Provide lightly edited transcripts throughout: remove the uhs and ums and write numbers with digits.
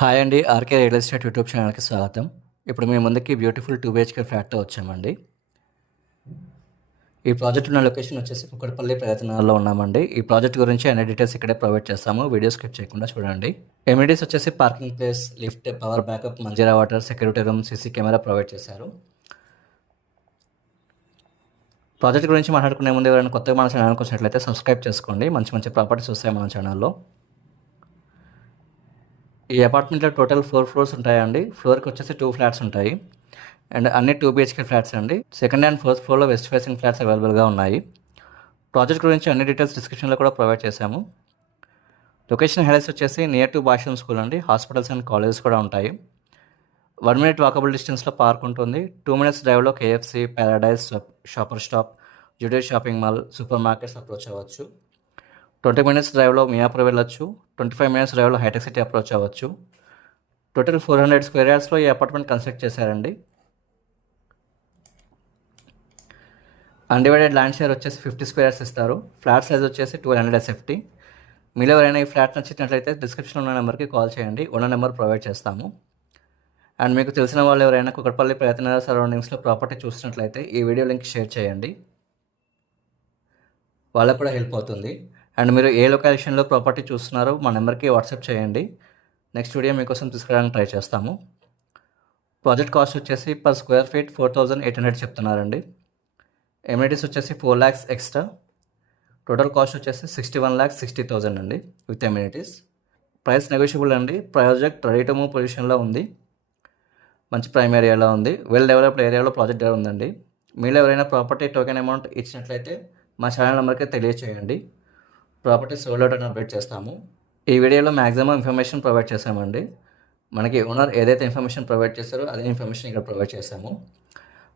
Hi అండి. RK real estate YouTube ఛానల్‌కి స్వాగతం. ఇప్పుడు మీ ముందుకి బ్యూటిఫుల్ 2 బీహెచ్‌కే ఫ్లాట్‌తో వచ్చామండి. ఈ ప్రాజెక్ట్ ఉన్న లొకేషన్ వచ్చేసి కుక్కడపల్లి ప్రయత్నాల్లో ఉన్నామండి. ఈ ప్రాజెక్ట్ గురించి అన్ని డీటెయిల్స్ ఇక్కడే ప్రొవైడ్ చేస్తాము. వీడియో స్కిప్ చేయకుండా చూడండి. ఎమ్యూనిటీస్ వచ్చేసి parking place, lift, power backup, Manjeera water, security room, CC camera provide చేశారు. ప్రాజెక్ట్ గురించి మాట్లాడుకునే ముందు ఎవరైనా కొత్తగా మన ఛానల్‌కి వచ్చినట్లయితే సబ్స్క్రైబ్ చేసుకోండి. మంచి మంచి ప్రాపర్టీస్ వస్తాయి మన ఛానల్‌లో. ఈ అపార్ట్మెంట్లో టోటల్ 4 ఫ్లోర్స్ ఉంటాయండి. ఫ్లోర్కి వచ్చేసి 2 ఫ్లాట్స్ ఉంటాయి. అండ్ అన్ని 2 బీహెచ్కే ఫ్లాట్స్ అండి. సెకండ్ అండ్ ఫస్ట్ ఫ్లోర్లో వెస్ట్ ఫేసింగ్ ఫ్లాట్స్ అవైలబుల్గా ఉన్నాయి. ప్రాజెక్ట్ గురించి అన్ని డీటెయిల్స్ డిస్క్రిప్షన్లో కూడా ప్రొవైడ్ చేశాము. లొకేషన్ హైలైట్స్ వచ్చేసి నియర్ టు భాషం స్కూల్ అండి. హాస్పిటల్స్ అండ్ కాలేజెస్ కూడా ఉంటాయి. 1 మినిట్ వాకబుల్ డిస్టెన్స్లో పార్క్ ఉంటుంది. 2 మినిట్స్ డ్రైవ్లో KFC, paradise, shopper stop, Zudio shopping mall, super markets approach అవ్వచ్చు. 20 మినిట్స్ డ్రైవ్లో మియాపూర్ వెళ్ళొచ్చు. 25 మినిట్స్ డ్రైవ్లో హైటెక్ సిటీ అప్రోచ్ అవ్వచ్చు. టోటల్ 400 స్క్వేర్ యార్డ్స్లో ఈ అపార్ట్మెంట్ కన్స్ట్రక్ట్ చేశారండి. అన్డివైడెడ్ ల్యాండ్ షేర్ వచ్చేసి 50 స్క్వేర్ యార్డ్స్ ఇస్తారు. ఫ్లాట్ సైజ్ వచ్చేసి 1200 SFT. మీలో ఎవరైనా ఈ ఫ్లాట్ నచ్చినట్లయితే డిస్క్రిప్షన్లో ఉన్న నెంబర్కి కాల్ చేయండి. ఉన్న నెంబర్ ప్రొవైడ్ చేస్తాము. అండ్ మీకు తెలిసిన వాళ్ళు ఎవరైనా కుకట్పల్లి ప్రయత్నాల సరౌండింగ్స్లో ప్రాపర్టీ చూసినట్లయితే ఈ వీడియో లింక్ షేర్ చేయండి. వాళ్ళకు కూడా హెల్ప్ అవుతుంది. అండ్ మీరు ఏ లొకేషన్లో ప్రాపర్టీ చూస్తున్నారో మా నెంబర్కి వాట్సాప్ చేయండి. నెక్స్ట్ వీడియో మీకోసం తీసుకురావడానికి ట్రై చేస్తాము. ప్రాజెక్ట్ కాస్ట్ వచ్చేసి పర్ స్క్వేర్ ఫీట్ 4800 చెప్తున్నారండి. ఎమ్యూనిటీస్ వచ్చేసి 4 lakhs ఎక్స్ట్రా. టోటల్ కాస్ట్ వచ్చేసి 61,60,000 అండి విత్ ఎమ్యూనిటీస్. ప్రైస్ నెగోషియబుల్ అండి. ప్రాజెక్ట్ రెడీ టు మూవ్ పొజిషన్లో ఉంది. మంచి ప్రైమ్ ఏరియాలో ఉంది. వెల్ డెవలప్డ్ ఏరియాలో ప్రాజెక్ట్ ఉందండి. మీలో ఎవరైనా ప్రాపర్టీ టోకెన్ అమౌంట్ ఇచ్చినట్లయితే మా ఛానల్ నెంబర్కి తెలియచేయండి. ప్రాపర్టీ సోల్డ్ అవుట్ అని అప్డేట్ చేస్తాము. ఈ వీడియోలో మ్యాక్సిమం ఇన్ఫర్మేషన్ ప్రొవైడ్ చేశామండి. మనకి ఓనర్ ఏదైతే ఇన్ఫర్మేషన్ ప్రొవైడ్ చేస్తారో అదే ఇన్ఫర్మేషన్ ఇక్కడ ప్రొవైడ్ చేశాము.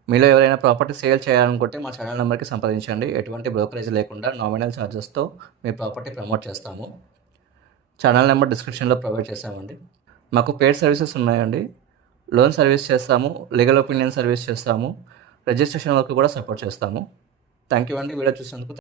మీలో ఎవరైనా ప్రాపర్టీ సేల్ చేయాలనుకుంటే మా ఛానల్ నెంబర్కి సంప్రదించండి. ఎటువంటి బ్రోకరేజ్ లేకుండా నామినల్ ఛార్జెస్తో మీ ప్రాపర్టీ ప్రమోట్ చేస్తాము. ఛానల్ నెంబర్ డిస్క్రిప్షన్లో ప్రొవైడ్ చేశామండి. మాకు పెయిడ్ సర్వీసెస్ ఉన్నాయండి. లోన్ సర్వీస్ చేస్తాము, లీగల్ ఒపీనియన్ సర్వీస్ చేస్తాము, రిజిస్ట్రేషన్ వర్క్ కూడా సపోర్ట్ చేస్తాము. థ్యాంక్ యూ అండి వీడియో చూసినందుకు.